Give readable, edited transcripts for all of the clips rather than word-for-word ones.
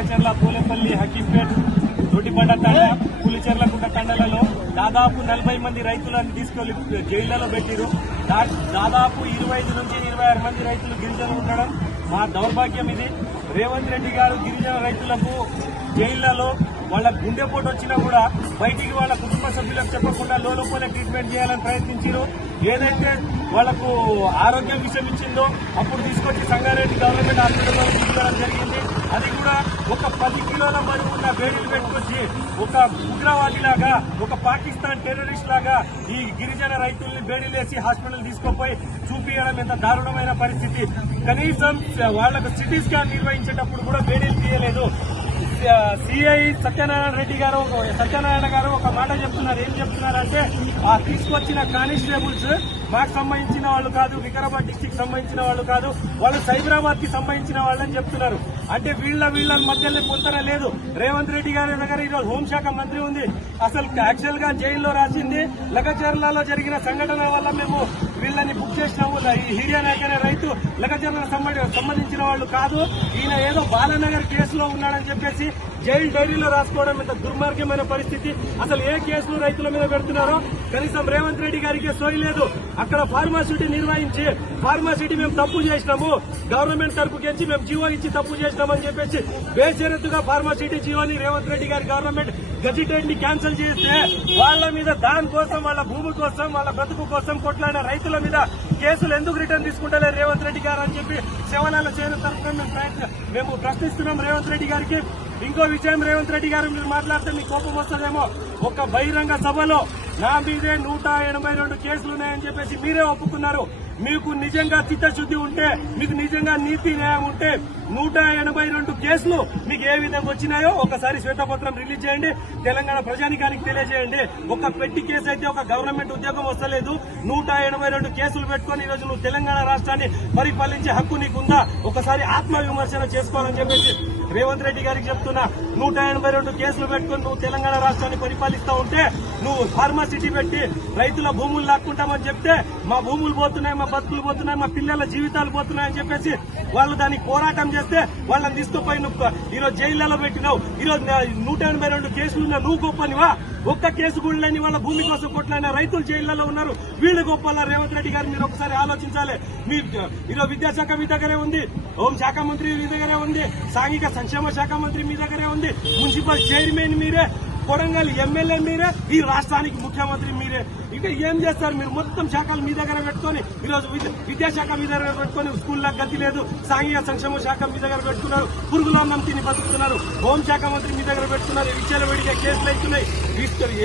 లగచర్ల, పూలపల్లి, హకీంపేట్, దొడ్డిబండ తండ, పులిచెర్లకుంట తండలలో దాదాపు 40 మంది రైతులను తీసుకెళ్లి జైళ్లలో పెట్టిరు. దాదాపు 25 నుంచి 26 మంది రైతులు గిరిజనులు ఉండడం మా దౌర్భాగ్యం. ఇది రేవంత్ రెడ్డి గారు గిరిజన రైతులకు జైళ్లలో వాళ్ళ గుండెపోటు వచ్చినా కూడా బయటికి వాళ్ళ కుటుంబ సభ్యులకు చెప్పకుండా లోపల ట్రీట్మెంట్ చేయాలని ప్రయత్నించారు. ఏదైతే వాళ్లకు ఆరోగ్య విషయం ఇచ్చిందో అప్పుడు తీసుకొచ్చి సంగారెడ్డి గవర్నమెంట్ హాస్పిటల్లో తీసుకోవడం జరిగింది. అది కూడా ఒక 10 కిలోల బరువు ఉన్న వేడిలు పెట్టుకొచ్చి ఒక ఉగ్రవాదిలాగా, ఒక పాకిస్తాన్ టెర్రరిస్ట్ లాగా ఈ గిరిజన రైతుల్ని బేడీలేసి హాస్పిటల్ తీసుకుపోయి చూపించడం ఎంత దారుణమైన పరిస్థితి. కనీసం వాళ్లకు సిటీ స్కాన్ నిర్వహించేటప్పుడు కూడా బేడీలు తీయలేదు. సిఐ సత్యనారాయణ గారు ఒక మాట చెప్తున్నారు. ఏం చెప్తున్నారంటే ఆ తీసుకొచ్చిన కానిస్టేబుల్స్ మాకు సంబంధించిన వాళ్ళు కాదు, వికారాబాద్ డిస్టిక్ సంబంధించిన వాళ్ళు కాదు, వాళ్ళు సైబరాబాద్ కి సంబంధించిన వాళ్ళని చెప్తున్నారు. అంటే వీళ్ళ మధ్యలో పొంతన లేదు. రేవంత్ రెడ్డి గారి దగ్గర ఈరోజు హోంశాఖ మంత్రి ఉంది. అసలు యాక్చువల్ గా జైల్లో రాసింది లగచర్లలో జరిగిన సంఘటన వల్ల మేము వీళ్ళని బుక్ చేసినాము. హిరియా నాయక్ అనే రైతు లగచర్లకు సంబంధించిన వాళ్ళు కాదు, ఈయన ఏదో బాలానగర్ కేసులో ఉన్నాడని చెప్పేసి జైలు డైరీలో రాసుకోవడం ఎంత దుర్మార్గమైన పరిస్థితి. అసలు ఏ కేసులు రైతుల మీద పెడుతున్నారో కనీసం రేవంత్ రెడ్డి గారికి సోయి లేదు. అక్కడ ఫార్మాసిటీ నిర్వహించి ఫార్మాసిటీ మేము తప్పు చేసినాము, గవర్నమెంట్ తరపుకించి మేము జీవో ఇచ్చి తప్పు చేసినామని చెప్పేసి బేషరతుగా ఫార్మాసిటీ జీవోని రేవంత్ రెడ్డి గారి గవర్నమెంట్ గజిటెడ్ ని క్యాన్సిల్ చేస్తే వాళ్ల మీద దానికోసం, వాళ్ళ భూమి కోసం, వాళ్ళ బ్రతుకు కోసం కొట్లాడిన రైతుల మీద కేసులు ఎందుకు రిటర్న్ తీసుకుంటలే రేవంత్ రెడ్డి గారు అని చెప్పి శివనాల చేయడం తరఫున మేము ప్రశ్నిస్తున్నాం రేవంత్ రెడ్డి గారికి. ఇంకో విషయం, రేవంత్ రెడ్డి గారు మీరు మాట్లాడితే మీకు కోపం వస్తుందేమో, ఒక బహిరంగ సభలో నా మీదే 182 కేసులున్నాయని చెప్పేసి మీరే ఒప్పుకున్నారు. మీకు నిజంగా చిత్తశుద్ది ఉంటే, మీకు నిజంగా నీతి న్యాయం ఉంటే 182 కేసులు మీకు ఏ విధంగా వచ్చినాయో ఒకసారి శ్వేతపత్రం రిలీజ్ చేయండి, తెలంగాణ ప్రజానికానికి తెలియజేయండి. ఒక పెట్టి కేసు అయితే ఒక గవర్నమెంట్ ఉద్యోగం వస్తలేదు, 182 కేసులు పెట్టుకుని ఈరోజు నువ్వు తెలంగాణ రాష్ట్రాన్ని పరిపాలించే హక్కు నీకుందా? ఒకసారి ఆత్మవిమర్శన చేసుకోవాలని చెప్పేసి రేవంత్ రెడ్డి గారికి చెప్తున్నా. 182 కేసులు పెట్టుకుని నువ్వు తెలంగాణ రాష్ట్రాన్ని పరిపాలిస్తా ఉంటే, నువ్వు ఫార్మాసిటీ పెట్టి రైతుల భూములు లాక్కుంటామని చెప్తే మా భూములు పోతున్నాయి, మా బతుకులు పోతున్నాయి, మా పిల్లల జీవితాలు పోతున్నాయని చెప్పేసి వాళ్ళు దానికి పోరాటం చేస్తే వాళ్ళని తీసుకుపోయి ఈరోజు జైళ్లలో పెట్టినావు. ఈరోజు 182 కేసులున్నా నువ్వు గొప్పనివా? ఒక్క కేసు కూడా లేని వాళ్ళ భూమి కోసం కొట్లాడిన రైతులు జైళ్లలో ఉన్నారు, వీళ్ళు గొప్పలా? రేవంత్ రెడ్డి గారు మీరు ఒకసారి ఆలోచించాలి. మీ ఈరోజు విద్యాశాఖ మీ దగ్గరే ఉంది, హోంశాఖ మంత్రి మీ దగ్గరే ఉంది, సాంఘిక సంక్షేమ శాఖ మంత్రి మీ దగ్గరే ఉంది, మున్సిపల్ చైర్మన్ మీరే, కొడంగల్ ఎమ్మెల్యే మీరే, ఈ రాష్ట్రానికి ముఖ్యమంత్రి మీరే. ఇంకా ఏం చేస్తారు మీరు? మొత్తం శాఖలు మీ దగ్గర పెట్టుకుని ఈరోజు విద్యాశాఖ మీ దగ్గర పెట్టుకుని స్కూల్లో గతి లేదు, సాంఘిక సంక్షేమ శాఖ మీ దగ్గర పెట్టుకున్నారు, పురుగులన్నం తిని బతుకుతున్నారు, హోంశాఖ మంత్రి మీ దగ్గర పెట్టుకున్నారు, విచ్చలవిడిగా కేసులు అవుతున్నాయి.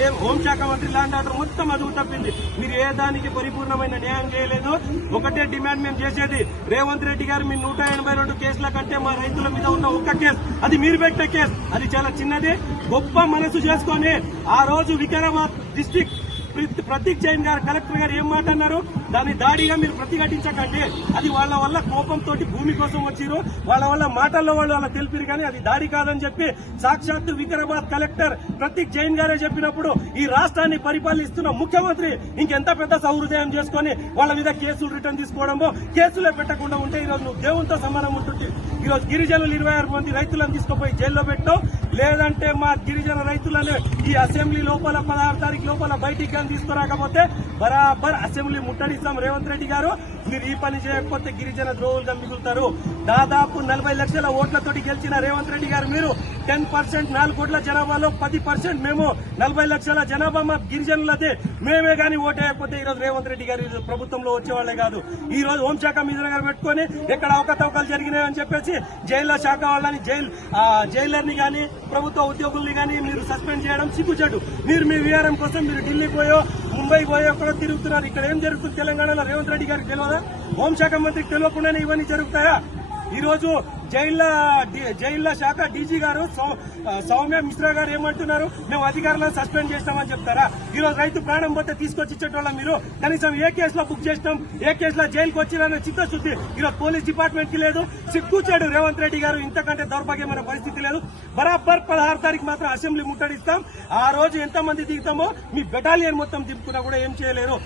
ఏ హోంశాఖ మంత్రి ల్యాండ్ ఆర్డర్ మొత్తం అదుపు తప్పింది. మీరు ఏ దానికి పరిపూర్ణమైన న్యాయం చేయలేదు. ఒకటే డిమాండ్ మేము చేసేది, రేవంత్ రెడ్డి గారు మీ 182 కేసుల కంటే మా రైతుల మీద ఉన్న ఒక్క కేసు, అది మీరు పెట్టే కేసు, అది చాలా చిన్నది. గొప్ప మనసు చేసుకొని ఆ రోజు వికారాబాద్ డిస్టిక్ ప్రతీక్ జైన్ గారు కలెక్టర్ గారు ఏం మాట అన్నారు, దాన్ని దాడిగా మీరు ప్రతిఘటించకండి. అది వాళ్ళ వల్ల కోపంతో భూమి కోసం వచ్చిరు, వాళ్ళ వల్ల మాటల్లో వాళ్ళు అలా తెలిపారు, కానీ అది దాడి కాదని చెప్పి సాక్షాత్తు వికారాబాద్ కలెక్టర్ ప్రతీక్ జైన్ గారే చెప్పినప్పుడు ఈ రాష్ట్రాన్ని పరిపాలిస్తున్న ముఖ్యమంత్రి ఇంకెంత పెద్ద సహృదయం చేసుకుని వాళ్ళ మీద కేసులు రిటర్న్ తీసుకోవడమో, కేసులే పెట్టకుండా ఉంటే ఈరోజు నువ్వు దేవునితో సమానం ఉంటుంది. ఈరోజు గిరిజనులు 26 మంది రైతులను తీసుకుపోయి జైల్లో పెట్టావు, లేదంటే మా గిరిజన రైతులను ఈ అసెంబ్లీ లోపల 16 తారీఖు లోపల బయటికి తీసుకురాకపోతే బరాబర్ అసెంబ్లీ ముట్టడిస్తాం. రేవంత్ రెడ్డి గారు మీరు ఈ పని చేయకపోతే గిరిజన ద్రోహులుగా మిగులుతారు. దాదాపు 40 లక్షల ఓట్లతోటి గెలిచిన రేవంత్ రెడ్డి గారు మీరు 10%, 4 కోట్ల జనాభాలో 10% మేము 40 లక్షల జనాభా మా గిరిజనులదే, మేమే గానీ ఓటేయకపోతే ఈరోజు రేవంత్ రెడ్డి గారు ప్రభుత్వంలో వచ్చేవాళ్లే కాదు. ఈ రోజు హోంశాఖ మీ దగ్గర పెట్టుకుని ఎక్కడ అవకతవకలు జరిగినాయని చెప్పేసి జైల్లో శాఖ వాళ్ళని జైలర్ని గానీ ప్రభుత్వ ఉద్యోగుల్ని గానీ మీరు సస్పెండ్ చేయడం సిగ్గుచెడు. మీరు మీ వీఆర్ఎం కోసం మీరు ఢిల్లీ పోయో, ముంబై పోయో ఎక్కడో తిరుగుతున్నారు. ఇక్కడ ఏం జరుగుతుంది తెలంగాణలో రేవంత్ రెడ్డి గారికి తెలియదా? హోంశాఖ మంత్రికి తెలియకుండానే ఇవన్నీ జరుగుతాయా? ఈ రోజు జైళ్ల శాఖ డీజీ గారు సౌమ్య మిశ్రా గారు ఏమంటున్నారు, మేము అధికారులను సస్పెండ్ చేస్తామని చెప్తారా? ఈ రోజు రైతు ప్రాణం పోతే తీసుకొచ్చి ఇచ్చేటోళ్ళ మీరు కనీసం ఏ కేసులో బుక్ చేసినాం, ఏ కేసులో జైలుకి వచ్చినా చిత్తశుద్ది ఈరోజు పోలీస్ డిపార్ట్మెంట్ కి లేదు. సిగ్గుచాడు రేవంత్ రెడ్డి గారు, ఇంతకంటే దౌర్భాగ్యమైన పరిస్థితి లేదు. బరాబర్ 16 తారీఖు మాత్రం అసెంబ్లీ ముట్టడిస్తాం. ఆ రోజు ఎంతమంది దిగుతామో మీ బెటాలియన్ మొత్తం దింపుకున్నా కూడా ఏం చేయలేరు.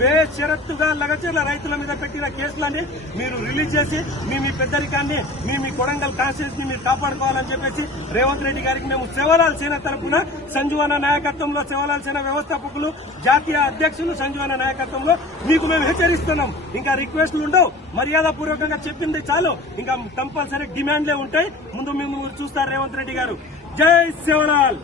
బేషరత్తుగా లగచర్ల రైతుల మీద పెట్టిన కేసులన్నీ మీరు రిలీజ్ చేసి మీ పెద్దరికాన్ని మీ కొడంగల్ కాన్స్టిట్యూన్స్ ని మీరు కాపాడుకోవాలని చెప్పేసి రేవంత్ రెడ్డి గారికి మేము సేవలాల్ సేన తరఫున సంజీవన నాయకత్వంలో సేవలాల్ సేన వ్యవస్థాపకులు జాతీయ అధ్యక్షులు సంజీవన నాయకత్వంలో మీకు మేము హెచ్చరిస్తున్నాం. ఇంకా రిక్వెస్ట్లు ఉండవు, మర్యాద పూర్వకంగా చెప్పింది చాలు. ఇంకా కంపల్సరీ డిమాండ్లే ఉంటాయి. ముందు మేము చూస్తారు రేవంత్ రెడ్డి గారు. జై సేవలాల్.